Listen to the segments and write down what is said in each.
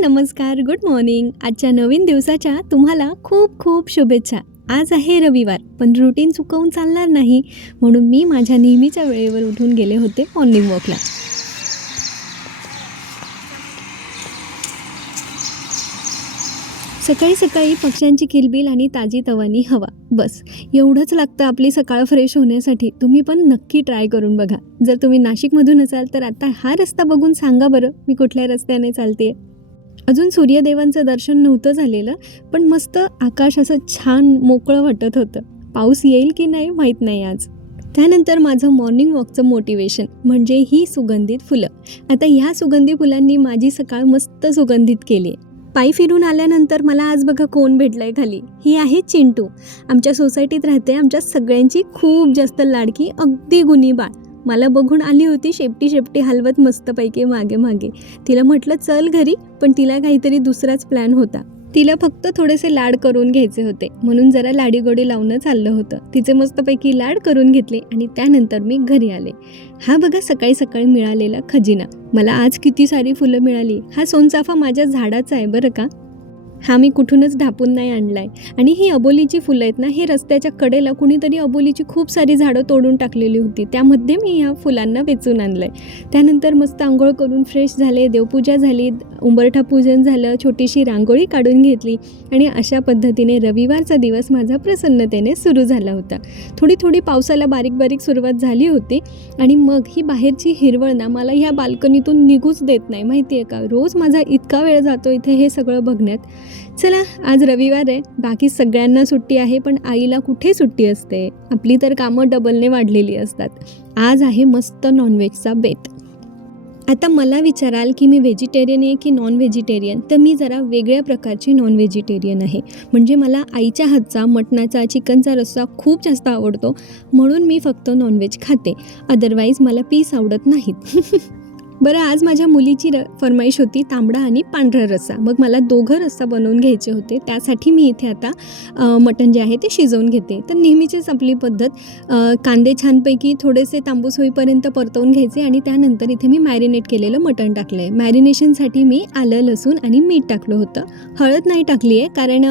नमस्कार, good morning. आजच्या नवीन दिवसाच्या तुम्हाला खूप खूप शुभेच्छा. आज आहे रविवार, पण रुटीन चुकवून चालणार नाही, म्हणून मी माझ्या नेहमीच्या वेळेवर उठून गेले होते मॉर्निंग वॉकला. सकाळी सकाळी पक्ष्यांची किलबिल आणि ताजी तवानी हवा, बस एवढंच लागतं आपली सकाळ फ्रेश होण्यासाठी. तुम्ही पण नक्की ट्राय करून बघा. जर तुम्ही नाशिकमधून असाल तर आता हा रस्ता बघून सांगा बरं, मी कुठल्या रस्त्याने चालते. अजून सूर्यदेवांचं दर्शन नव्हतं झालेलं, पण मस्त आकाश असं छान मोकळं वाटत होतं. पाऊस येईल की नाही माहीत नाही आज. त्यानंतर माझं मॉर्निंग वॉकचं मोटिवेशन म्हणजे ही सुगंधित फुलं. आता ह्या सुगंधी फुलांनी माझी सकाळ मस्त सुगंधित केली. पायी फिरून आल्यानंतर मला आज बघा कोण भेटलंय खाली. ही आहे चिंटू. आमच्या सोसायटीत राहते, आमच्या सगळ्यांची खूप जास्त लाडकी, अगदी गुणी बाळ. मला बघून आली होती शेपटी हलवत मस्तपैकी मागे मागे. तिला म्हटलं चल घरी, पण तिला काहीतरी दुसराच प्लॅन होता. तिला फक्त थोडेसे लाड करून घ्यायचे होते, म्हणून जरा लाडीगोडी लावणं चाललं होतं. तिचे मस्तपैकी लाड करून घेतले आणि त्यानंतर मी घरी आले. हा बघा सकाळी सकाळी मिळालेला खजिना. मला आज किती सारी फुलं मिळाली. हा सोनचाफा माझ्या झाडाचा आहे बरं का. हा मी कुठूनच ढापून नाही आणलाय. आणि ही अबोलीची फुलं आहेत ना, हे रस्त्याच्या कडेला कुणीतरी अबोलीची खूप सारी झाडं तोडून टाकलेली होती, त्यामध्ये मी ह्या फुलांना वेचून आणलंय. त्यानंतर मस्त आंघोळ करून फ्रेश झाले, देवपूजा झाली, उंबरठा पूजन झालं, छोटीशी रांगोळी काढून घेतली आणि अशा पद्धतीने रविवारचा दिवस माझा प्रसन्नतेने सुरू झाला होता. थोडी थोडी पावसाला बारीक बारीक सुरुवात झाली होती आणि मग ही बाहेरची हिरवळ ना मला ह्या बाल्कनीतून निघूच देत नाही, माहिती आहे का. रोज माझा इतका वेळ जातो इथे हे सगळं बघण्यात. चला, आज रविवार आहे, बाकी सगळ्यांना सुट्टी आहे, पण आईला कुठे सुट्टी असते. आपली तर कामं डबलने वाढलेली असतात. आज आहे मस्त नॉनव्हेजचा बेत. आता मला विचाराल की मी व्हेजिटेरियन आहे की नॉन व्हेजिटेरियन, तर मी जरा वेगळ्या प्रकारची नॉन व्हेजिटेरियन आहे. म्हणजे मला आईच्या हातचा, मटणाचा, चिकनचा रस्सा खूप जास्त आवडतो, म्हणून मी फक्त नॉनव्हेज खाते. अदरवाईज मला पीस आवडत नाहीत. बरं, आज माझ्या मुलीची फरमाईश होती तांबडा आणि पांढरा रस्सा. मग मला दोघं रस्सा बनवून घ्यायचे होते. त्यासाठी मी इथे आता मटण जे आहे ते शिजवून घेते. तर नेहमीचीच आपली पद्धत, कांदे छानपैकी थोडेसे तांबूस होईपर्यंत परतवून घ्यायचे आणि त्यानंतर इथे मी मॅरिनेट केलेलं मटण टाकलं आहे. मॅरिनेशनसाठी मी आलं, लसूण आणि मीठ टाकलं होतं. हळद नाही टाकली आहे, कारण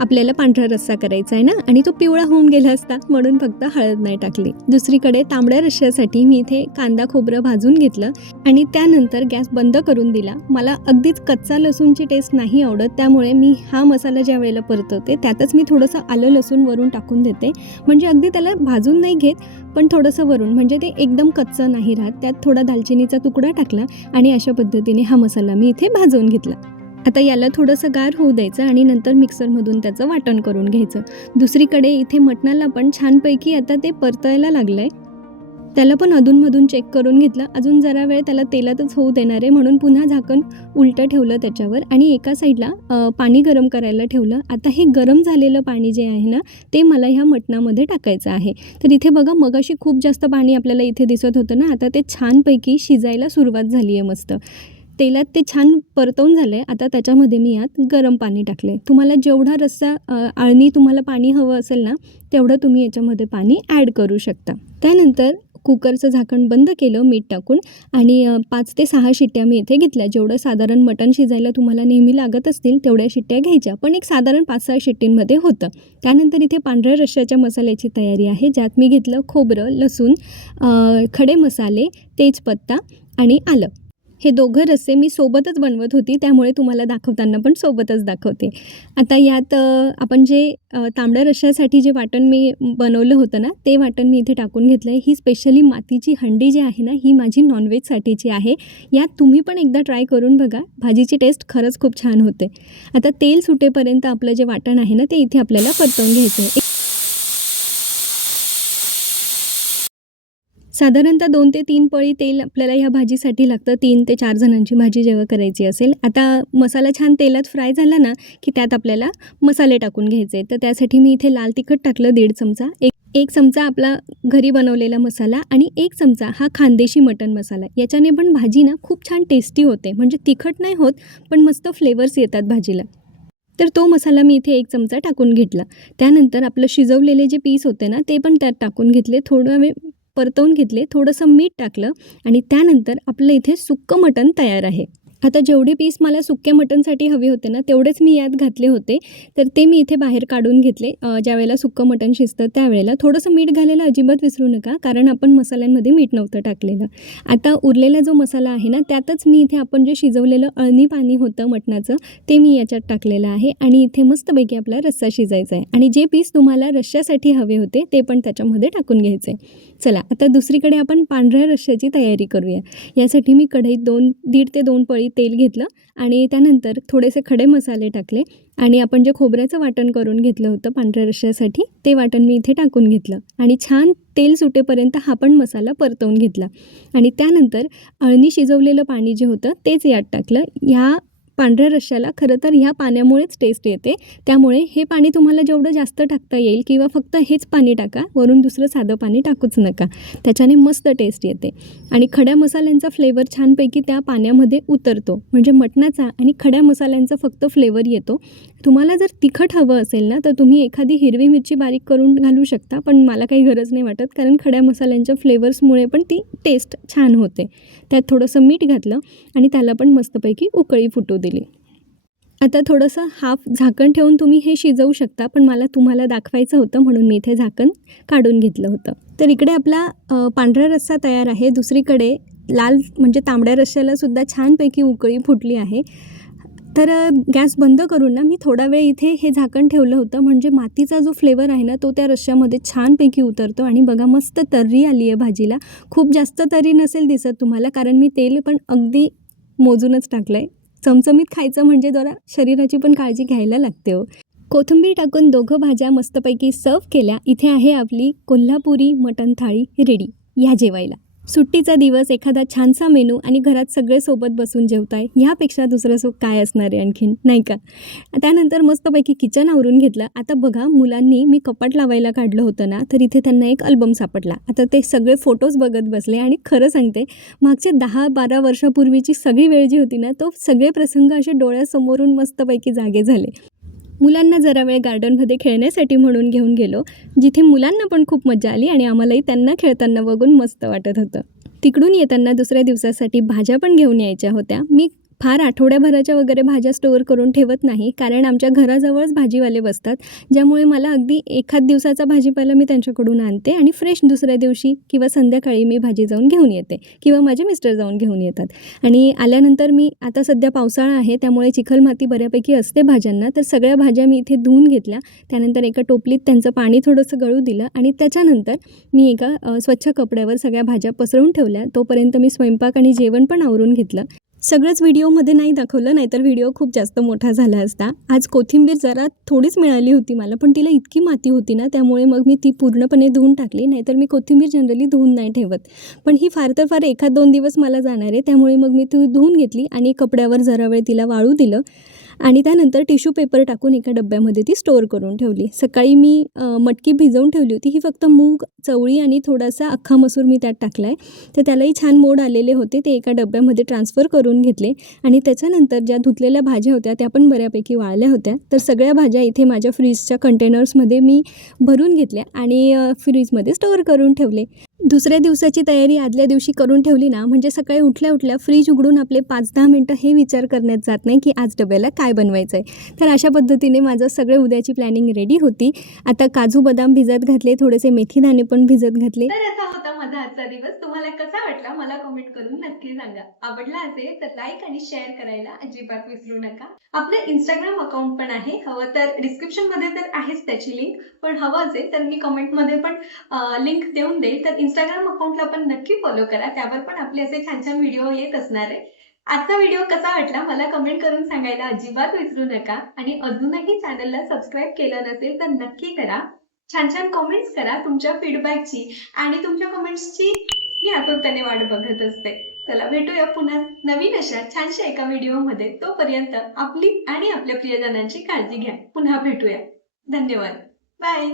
आपल्याला पांढरा रस्सा करायचा आहे ना, आणि तो पिवळा होऊन गेला असता, म्हणून फक्त हळद नाही टाकली. दुसरीकडे तांबड्या रस्स्यासाठी मी इथे कांदा खोबरं भाजून घेतलं आणि त्यानंतर गॅस बंद करून दिला. मला अगदीच कच्चा लसूणची टेस्ट नाही आवडत, त्यामुळे मी हा मसाला ज्या वेळेला परतवते त्यातच मी थोडंसं आलं लसूण वरून टाकून देते. म्हणजे अगदी त्याला भाजून नाही घेत, पण थोडंसं वरून, म्हणजे ते एकदम कच्चं नाही राहत. त्यात थोडा दालचिनीचा तुकडा टाकला आणि अशा पद्धतीने हा मसाला मी इथे भाजवून घेतला. आता याला थोडंसं गार होऊ द्यायचं आणि नंतर मिक्सरमधून त्याचं वाटण करून घ्यायचं. दुसरीकडे इथे मटणाला पण छानपैकी आता ते परतायला लागलं आहे. त्याला पण अधूनमधून चेक करून घेतलं. अजून जरा वेळ त्याला तेलातच होऊ देणार आहे, म्हणून पुन्हा झाकण उलटं ठेवलं त्याच्यावर आणि एका साईडला पाणी गरम करायला ठेवलं. आता हे गरम झालेलं पाणी जे आहे ना, ते मला ह्या मटणामध्ये टाकायचं आहे. तर इथे बघा, मगाशी खूप जास्त पाणी आपल्याला इथे दिसत होतं ना, आता ते छानपैकी शिजायला सुरुवात झाली आहे. मस्त तेलात ते छान परतवून झालं आहे. आता त्याच्यामध्ये मी यात गरम पाणी टाकलं आहे. तुम्हाला जेवढा रस्सा आळणी तुम्हाला पाणी हवं असेल ना, तेवढं तुम्ही याच्यामध्ये पाणी ॲड करू शकता. त्यानंतर कुकरचं झाकण बंद केलं मीठ टाकून आणि 5 ते 6 शिट्ट्या मी इथे घेतल्या. जेवढं साधारण मटण शिजायला तुम्हाला नेहमी लागत असतील तेवढ्या शिट्ट्या घ्यायच्या, पण एक साधारण 5-6 शिट्टींमध्ये होतं. त्यानंतर इथे पांढऱ्या रश्श्याच्या मसाल्याची तयारी आहे, ज्यात मी घेतलं खोबरं, लसूण, खडे मसाले, तेजपत्ता आणि आलं. हे दोघं रस्से मी सोबतच बनवत होती, त्यामुळे तुम्हाला दाखवताना पण सोबतच दाखवते. आता यात आपण जे तांबड्या रश्श्यासाठी जे वाटण मी बनवलं होतं ना, ते वाटण मी इथे टाकून घेतलं आहे. ही स्पेशली मातीची हंडी जी आहे ना, ही माझी नॉनव्हेजसाठीची आहे. यात तुम्ही पण एकदा ट्राय करून बघा, भाजीची टेस्ट खरंच खूप छान होते. आता तेल सुटेपर्यंत आपलं जे वाटण आहे ना, ते इथे आपल्याला परतवून घ्यायचं आहे. साधारणतः 2 ते 3 पळी तेल आपल्याला ह्या भाजीसाठी लागतं. 3 ते 4 जणांची भाजी जेव्हा करायची असेल. आता मसाला छान तेलात फ्राय झाला ना, की त्यात आपल्याला मसाले टाकून घ्यायचे. तर त्यासाठी मी इथे लाल तिखट टाकलं 1.5 चमचा, एक चमचा आपला घरी बनवलेला मसाला आणि 1 चमचा हा खानदेशी मटण मसाला. याच्याने पण भाजी ना खूप छान टेस्टी होते. म्हणजे तिखट नाही होत, पण मस्त फ्लेवर्स येतात भाजीला. तर तो मसाला मी इथे 1 चमचा टाकून घेतला. त्यानंतर आपलं शिजवलेले जे पीस होते ना, ते पण त्यात टाकून घेतले. थोडा वेळ परतवून घेतले, थोडंसं मीठ टाकलं आणि त्यानंतर आपलं इथे सुक्कं मटण तयार आहे. आता जेवढे पीस मला सुक्या मटणसाठी हवे होते ना, तेवढेच मी यात घातले होते. तर ते मी इथे बाहेर काढून घेतले. ज्यावेळेला सुक्कं मटण शिजतं त्यावेळेला. थोडंसं मीठ घालायला अजिबात विसरू नका, कारण आपण मसाल्यांमध्ये मीठ नव्हतं टाकलेलं. आता उरलेला जो मसाला आहे ना, त्यातच मी इथे आपण जे शिजवलेलं अळणी पाणी होतं मटणाचं, ते मी याच्यात टाकलेलं आहे आणि इथे मस्तपैकी आपला रस्सा शिजायचा आहे. आणि जे पीस तुम्हाला रश्श्यासाठी हवे होते, ते पण त्याच्यामध्ये टाकून घ्यायचे. चला, आता दुसरीकडे आपण पांढऱ्या रश्श्याची तयारी करूया. यासाठी मी कढईत 1.5 ते 2 पळी तेल घेतलं आणि त्यानंतर थोडेसे खडे मसाले टाकले आणि आपण जे खोबऱ्याचं वाटण करून घेतलं होतं पांढऱ्या रश्श्यासाठी, ते वाटण मी इथे टाकून घेतलं आणि छान तेल सुटेपर्यंत हा पण मसाला परतवून घेतला आणि त्यानंतर अळणी शिजवलेलं पाणी जे होतं तेच यात टाकलं. ह्या पांढऱ्या रश्श्याला खरं तर ह्या पाण्यामुळेच टेस्ट येते. त्यामुळे हे पाणी तुम्हाला जेवढं जास्त टाकता येईल किंवा फक्त हेच पाणी टाका, वरून दुसरं साधं पाणी टाकूच नका. त्याच्याने मस्त टेस्ट येते आणि खड्या मसाल्यांचा फ्लेवर छानपैकी त्या पाण्यामध्ये उतरतो. म्हणजे मटणाचा आणि खड्या मसाल्यांचा फक्त फ्लेवर येतो. तुम्हाला जर तिखट हवं असेल ना, तर तुम्ही एखादी हिरवी मिरची बारीक करून घालू शकता, पण मला काही गरज नाही वाटत, कारण खड्या मसाल्यांच्या फ्लेवर्समुळे पण ती टेस्ट छान होते. त्यात थोडंसं मीठ घातलं आणि त्याला पण मस्तपैकी उकळी फुटू दिली. आता थोडंसं हाफ झाकण ठेवून तुम्ही हे शिजवू शकता, पण मला तुम्हाला दाखवायचं होतं म्हणून मी इथे झाकण काढून घेतलं होतं. तर इकडे आपला पांढरा रस्सा तयार आहे. दुसरीकडे लाल म्हणजे तांबड्या रश्श्यालासुद्धा छानपैकी उकळी फुटली आहे. तर गॅस बंद करून ना मी थोडा वेळ इथे हे झाकण ठेवलं होतं, म्हणजे मातीचा जो फ्लेवर आहे ना, तो त्या रश्श्यामध्ये छानपैकी उतरतो आणि बघा मस्त तर्री आली आहे भाजीला. खूप जास्त तर्री नसेल दिसत तुम्हाला, कारण मी तेल पण अगदी मोजूनच टाकलं आहे. चमचमीत खायचं म्हणजे जरा शरीराची पण काळजी घ्यायला लागते हो. कोथिंबीर टाकून दोघं भाज्या मस्तपैकी सर्व केल्या. इथे आहे आपली कोल्हापुरी मटण थाळी रेडी. या जेवायला. सुट्टीचा दिवस, एखादा छानसा मेनू आणि घरात सगळे सोबत बसून जेवताय, ह्यापेक्षा दुसरं सुख काय असणार आहे आणखीन, नाही का? त्यानंतर मस्तपैकी किचन आवरून घेतलं. आता बघा, मुलांनी मी कपाट लावायला काढलं होतं ना, तर इथे त्यांना एक अल्बम सापडला. आता ते सगळे फोटोज बघत बसले आणि खरं सांगते, मागचे 10-12 वर्षापूर्वीची सगळी वेळ जी होती ना, तो सगळे प्रसंग असे डोळ्यासमोरून मस्तपैकी जागे झाले. मुलांना जरा वेळ गार्डनमध्ये खेळण्यासाठी म्हणून घेऊन गेलो, जिथे मुलांना पण खूप मजा आली आणि आम्हालाही त्यांना खेळताना बघून मस्त वाटत होतं. तिकडून येताना दुसऱ्या दिवसासाठी भाज्या पण घेऊन यायच्या होत्या. मी फार आठवड्याभराच्या वगैरे भाज्या स्टोअर करून ठेवत नाही, कारण आमच्या घराजवळच भाजीवाले बसतात, ज्यामुळे मला अगदी एखाद दिवसाचा भाजीपाला मी त्यांच्याकडून आणते आणि फ्रेश दुसऱ्या दिवशी किंवा संध्याकाळी मी भाजी जाऊन घेऊन येते किंवा माझे मिस्टर जाऊन घेऊन येतात. आणि आल्यानंतर मी आता सध्या पावसाळा आहे, त्यामुळे चिखलमाती बऱ्यापैकी असते भाज्यांना, तर सगळ्या भाज्या मी इथे धुवून घेतल्या. त्यानंतर एका टोपलीत त्यांचं पाणी थोडंसं गळू दिलं आणि त्याच्यानंतर मी एका स्वच्छ कपड्यावर सगळ्या भाज्या पसरवून ठेवल्या. तोपर्यंत मी स्वयंपाक आणि जेवण पण आवरून घेतलं. सगळंच व्हिडिओमध्ये नाही दाखवलं, नाहीतर व्हिडिओ खूप जास्त मोठा झाला असता. आज कोथिंबीर जरा थोडीच मिळाली होती मला, पण तिला इतकी माती होती ना, त्यामुळे मग मी ती पूर्णपणे धुवून टाकली. नाहीतर मी कोथिंबीर जनरली धुवून नाही ठेवत, पण ही फार तर फार 1-2 दिवस मला जाणार आहे, त्यामुळे मग मी ती धुवून घेतली आणि कपड्यावर जरा वेळ तिला वाळू दिलं आणि त्यानंतर टिश्यू पेपर टाकून एका डब्यामध्ये ती स्टोअर करून ठेवली. सकाळी मी मटकी भिजवून ठेवली होती. ही फक्त मूग, चवळी आणि थोडासा अख्खा मसूर मी त्यात टाकला आहे. तर त्यालाही छान मोड आलेले होते. ते एका डब्यामध्ये ट्रान्सफर करून घेतले आणि त्याच्यानंतर ज्या धुतलेल्या भाज्या होत्या त्या पण बऱ्यापैकी वाळल्या होत्या. तर सगळ्या भाज्या इथे माझ्या फ्रीजच्या कंटेनर्समध्ये मी भरून घेतल्या आणि फ्रीजमध्ये स्टोअर करून ठेवले. दुसऱ्या दिवसाची तयारी आदल्या दिवशी करून ठेवली ना, म्हणजे सकाळी उठल्या उठल्या फ्रीज उघडून आपले 5-10 मिनटं हे विचार करण्यात जात नाही की आज डब्याला काय बनवायचं आहे. तर अशा पद्धतीने माझं सगळे उद्याची प्लॅनिंग रेडी होती. आता काजू बदाम भिजत घातले, थोडेसे मेथीदाणे पण भिजत घातले. तर असा होता माझा आजचा दिवस. तुम्हाला कसा वाटला मला कमेंट करून नक्की सांगा. आवडला असेल तर लाईक आणि शेअर करायला अजिबात विसरू नका. आपलं इंस्टाग्राम अकाउंट पण आहे, हवं तर डिस्क्रिप्शन मध्ये तर आहेच त्याची लिंक, पण हवं असेल तर मी कमेंटमध्ये पण लिंक देऊन देईल. तर इंस्टाग्राम अकाउंटला पण नक्की फॉलो करा, त्यावर पण आपले असे छान छान व्हिडिओ येत असणार आहे. आजचा व्हिडिओ कसा वाटला मला कमेंट करून सांगायला अजिबात विसरू नका आणि अजूनही चॅनलला सबस्क्राईब केलं नसेल तर नक्की करा. छान छान कमेंट्स करा, तुमच्या फीडबॅकची आणि तुमच्या कमेंट्सची मी आतुरतेने वाट बघत असते. चला, भेटूया पुन्हा नवीन अशा छानशा एका व्हिडिओमध्ये. तोपर्यंत आपली आणि आपल्या प्रियजनांची काळजी घ्या. पुन्हा भेटूया. धन्यवाद. बाय.